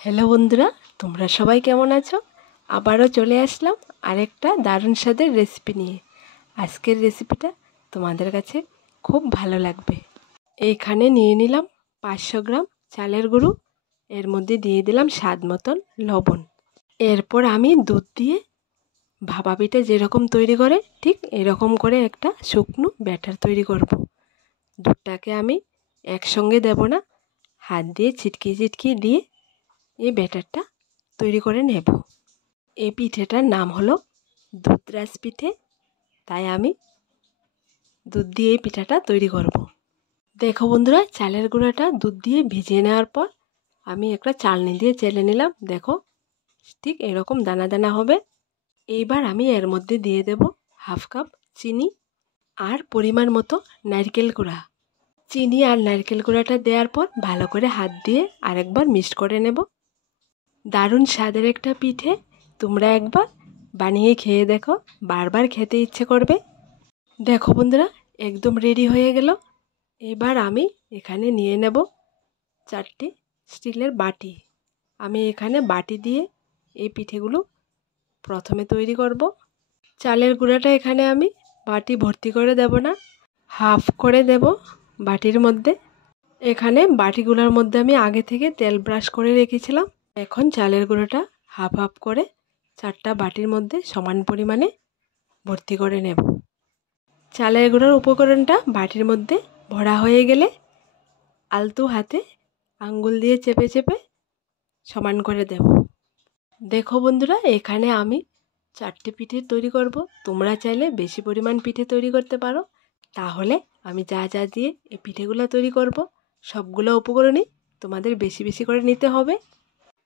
Hello বন্ধুরা, তোমরা সবাই কেমন আছো? আবারও চলে আসলাম আরেকটা দারুণ স্বাদের রেসিপি নিয়ে। আজকের রেসিপিটা তোমাদের কাছে খুব ভালো লাগবে। এইখানে নিয়ে নিলাম 500 গ্রাম চালের গুঁড়ো, এর মধ্যে দিয়ে দিলাম স্বাদ মতন লবণ। এরপর আমি দুধ দিয়ে ভাপা পিঠা যেরকম তৈরি করে ঠিক এরকম করে একটা শুকনো ব্যাটার তৈরি করব। দুধটাকে আমি একসঙ্গে দেব না, হাত দিয়ে ছিটকিয়ে দিয়ে এই ব্যাটারটা তৈরি করে নেব। এই পিঠেটার নাম হলো দুধরাজ পিঠে, তাই আমি দুধ দিয়ে এই পিঠাটা তৈরি করব। দেখো বন্ধুরা, চালের গুঁড়াটা দুধ দিয়ে ভিজিয়ে নেওয়ার পর আমি একটা চালনি দিয়ে চেলে নিলাম। দেখো ঠিক এরকম দানা দানা হবে। এইবার আমি এর মধ্যে দিয়ে দেব হাফ কাপ চিনি আর পরিমাণ মতো নারকেল গুঁড়া। চিনি আর নারকেল গুঁড়াটা দেওয়ার পর ভালো করে হাত দিয়ে আরেকবার মিক্সড করে নেব। দারুণ স্বাদের একটা পিঠে, তোমরা একবার বানিয়ে খেয়ে দেখো, বারবার খেতে ইচ্ছে করবে। দেখো বন্ধুরা, একদম রেডি হয়ে গেল। এবার আমি এখানে নিয়ে নেব 4টি স্টিলের বাটি। আমি এখানে বাটি দিয়ে এই পিঠেগুলো প্রথমে তৈরি করব। চালের গুঁড়াটা এখানে আমি বাটি ভর্তি করে দেব না, হাফ করে দেব বাটির মধ্যে। এখানে বাটিগুলোর মধ্যে আমি আগে থেকে তেল ব্রাশ করে রেখেছিলাম। এখন চালের গুঁড়োটা হাফ হাফ করে 4টা বাটির মধ্যে সমান পরিমাণে ভর্তি করে নেব। চালের গুঁড়োর উপকরণটা বাটির মধ্যে ভরা হয়ে গেলে আলতো হাতে আঙ্গুল দিয়ে চেপে চেপে সমান করে দেব। দেখো বন্ধুরা, এখানে আমি 4টি পিঠে তৈরি করব। তোমরা চাইলে বেশি পরিমাণ পিঠে তৈরি করতে পারো। তাহলে আমি যা যা দিয়ে এই পিঠেগুলো তৈরি করব সবগুলো উপকরণই তোমাদের বেশি বেশি করে নিতে হবে।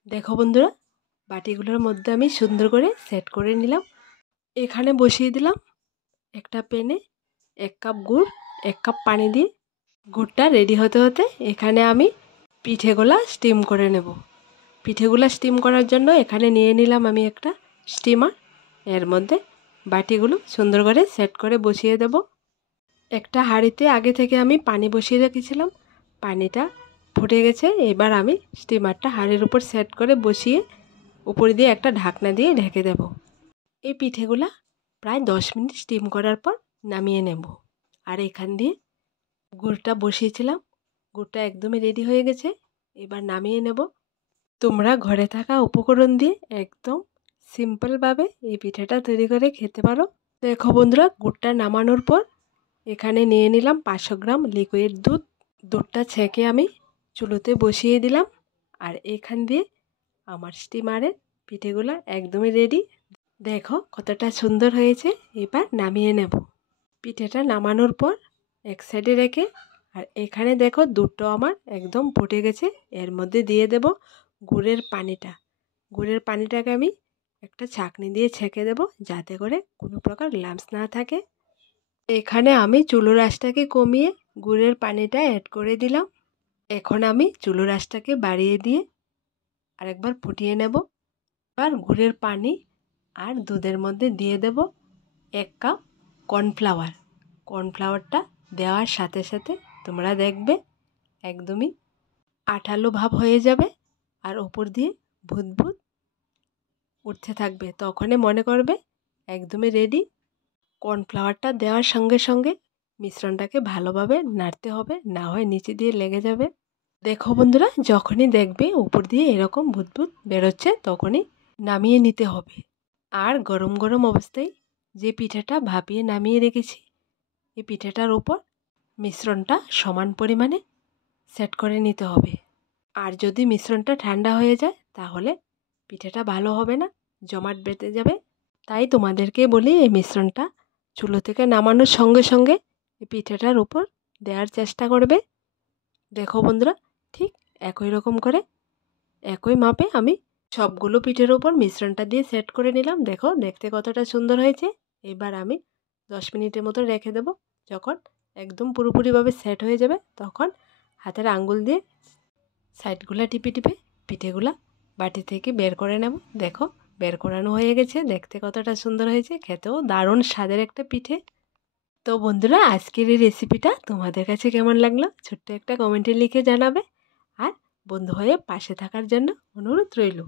দেখো বন্ধুরা, বাটিগুলোর মধ্যে আমি সুন্দর করে সেট করে নিলাম। এখানে বসিয়ে দিলাম একটা প্যানে 1 কাপ গুড়, 1 কাপ পানি দিয়ে। গুড়টা রেডি হতে হতে এখানে আমি পিঠেগুলা স্টিম করে নেব। পিঠেগুলা স্টিম করার জন্য এখানে নিয়ে নিলাম আমি একটা স্টিমার। এর মধ্যে বাটিগুলো সুন্দর করে সেট করে বসিয়ে দেব। একটা হাঁড়িতে আগে থেকে আমি পানি বসিয়ে রেখেছিলাম, পানিটা ফুটে গেছে। এবার আমি স্টিমারটা হাঁড়ির উপর সেট করে বসিয়ে উপর দিয়ে একটা ঢাকনা দিয়ে ঢেকে দেব। এই পিঠেগুলা প্রায় 10 মিনিট স্টিম করার পর নামিয়ে নেব। আর এখান দিয়ে গুড়টা বসিয়েছিলাম, গুড়টা একদমই রেডি হয়ে গেছে। এবার নামিয়ে নেব। তোমরা ঘরে থাকা উপকরণ দিয়ে একদম সিম্পলভাবে এই পিঠেটা তৈরি করে খেতে পারো। দেখো বন্ধুরা, গুড়টা নামানোর পর এখানে নিয়ে নিলাম 500 গ্রাম লিকুইড দুধ। দুধটা ছেঁকে আমি চুলোতে বসিয়ে দিলাম। আর এখান দিয়ে আমার স্টিমারের পিঠেগুলো একদমই রেডি। দেখো কতটা সুন্দর হয়েছে। এবার নামিয়ে নেব। পিঠেটা নামানোর পর এক সাইডে রেখে, আর এখানে দেখো দুধটা আমার একদম ফুটে গেছে। এর মধ্যে দিয়ে দেব গুড়ের পানিটা। গুড়ের পানিটাকে আমি একটা ছাঁকনি দিয়ে ছেঁকে দেব, যাতে করে কোনো প্রকার লাম্পস না থাকে। এখানে আমি চুলোর আঁচটাকে কমিয়ে গুড়ের পানিটা অ্যাড করে দিলাম। এখন আমি চুলোর আঁচটাকে বাড়িয়ে দিয়ে আরেকবার ফুটিয়ে নেব। এবার গুড়ের পানি আর দুধের মধ্যে দিয়ে দেব 1 কাপ কর্নফ্লাওয়ার। কর্নফ্লাওয়ারটা দেওয়ার সাথে সাথে তোমরা দেখবে একদমই আঠালো ভাব হয়ে যাবে, আর ওপর দিয়ে ভুতভুত উঠতে থাকবে। তখনই মনে করবে একদমই রেডি। কর্নফ্লাওয়ারটা দেওয়ার সঙ্গে সঙ্গে মিশ্রণটাকে ভালোভাবে নাড়তে হবে, না হয় নিচে দিয়ে লেগে যাবে। দেখো বন্ধুরা, যখনই দেখবে উপর দিয়ে এরকম ভুতভুত বেরোচ্ছে তখনই নামিয়ে নিতে হবে। আর গরম গরম অবস্থায় যে পিঠাটা ভাপিয়ে নামিয়ে রেখেছি এই পিঠাটার উপর মিশ্রণটা সমান পরিমাণে সেট করে নিতে হবে। আর যদি মিশ্রণটা ঠান্ডা হয়ে যায় তাহলে পিঠাটা ভালো হবে না, জমাট বেঁধে যাবে। তাই তোমাদেরকে বলি, এই মিশ্রণটা চুলো থেকে নামানোর সঙ্গে সঙ্গে এই পিঠাটার উপর দেওয়ার চেষ্টা করবে। দেখো বন্ধুরা, ঠিক একই রকম করে একই মাপে আমি সবগুলো পিঠের উপর মিশ্রণটা দিয়ে সেট করে নিলাম। দেখো দেখতে কতটা সুন্দর হয়েছে। এবার আমি 10 মিনিটের মতো রেখে দেব। যখন একদম পুরোপুরিভাবে সেট হয়ে যাবে তখন হাতের আঙ্গুল দিয়ে সাইডগুলো টিপে টিপে পিঠেগুলা বাটি থেকে বের করে নেব। দেখো বের করানো হয়ে গেছে। দেখতে কতটা সুন্দর হয়েছে, খেতেও দারুণ স্বাদের একটা পিঠে। তো বন্ধুরা, আজকের এই রেসিপিটা তোমাদের কাছে কেমন লাগলো ছোট্ট একটা কমেন্টে লিখে জানাবে। আর বন্ধু হয়ে পাশে থাকার জন্য অনুরোধ রইল।